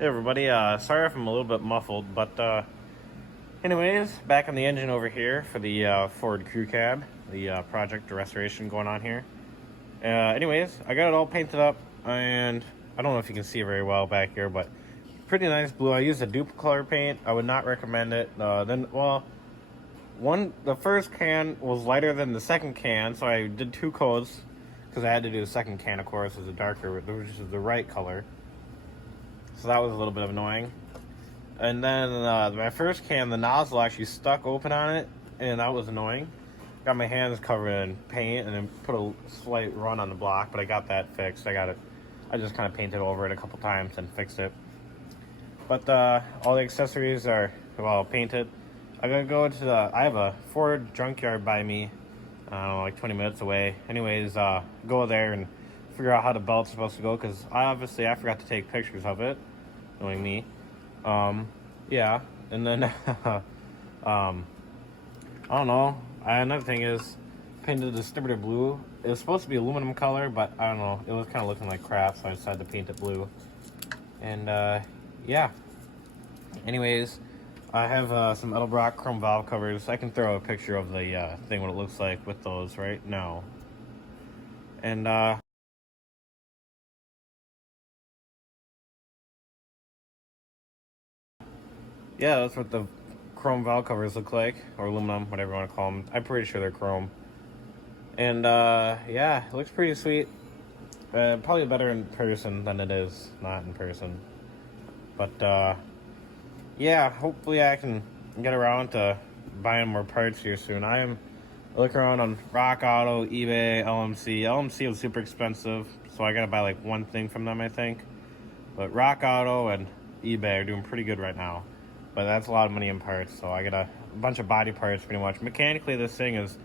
Hey everybody, sorry if I'm a little bit muffled, but anyways, back on the engine over here for the Ford Crew Cab, the project restoration going on here. Anyways, I got it all painted up, and I don't know if you can see very well back here, but pretty nice blue. I used a dupe color paint. I would not recommend it. The first can was lighter than the second can, so I did two coats, because I had to do the second can, of course, as a darker, which is the right color. So that was a little bit annoying. And then my first can, the nozzle actually stuck open on it, and that was annoying. Got my hands covered in paint and then put a slight run on the block, but I got that fixed. I just kind of painted over it a couple times and fixed it. But all the accessories are, well, painted. I'm gonna go to I have a Ford junkyard by me, I don't know, like 20 minutes away. Anyways, go there and figure out how the belt's supposed to go, because I forgot to take pictures of it, knowing me. Yeah, and then I don't know. Another thing is, painted the distributor blue. It was supposed to be aluminum color, but I don't know, it was kind of looking like crap, so I decided to paint it blue. And yeah, anyways, I have some Edelbrock chrome valve covers. I can throw a picture of the thing, what it looks like with those right now. And yeah, that's what the chrome valve covers look like, or aluminum, whatever you want to call them. I'm pretty sure they're chrome. And yeah, it looks pretty sweet. Probably better in person than it is not in person. But yeah, hopefully I can get around to buying more parts here soon. I look around on Rock Auto, eBay, LMC. LMC was super expensive, so I gotta buy like one thing from them, I think. But Rock Auto and eBay are doing pretty good right now. But that's a lot of money in parts, so I got a bunch of body parts pretty much. Mechanically, this thing is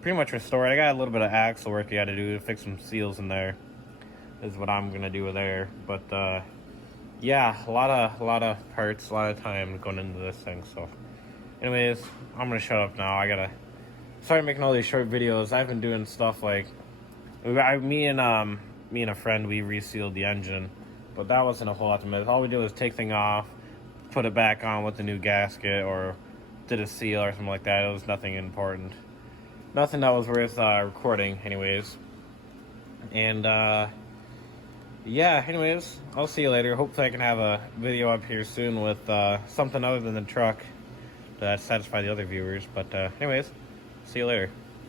pretty much restored. I got a little bit of axle work you gotta do to fix some seals in there. Is what I'm gonna do there. But yeah, a lot of parts, a lot of time going into this thing. So anyways, I'm gonna shut up now. I gotta start making all these short videos. I've been doing stuff like me and a friend, we resealed the engine, but that wasn't a whole lot to miss. All we did was take thing off, put it back on with the new gasket, or did a seal or something like that. It was nothing important, nothing that was worth recording anyways. And yeah, anyways, I'll see you later. Hopefully I can have a video up here soon with something other than the truck to satisfy the other viewers. But anyways, see you later.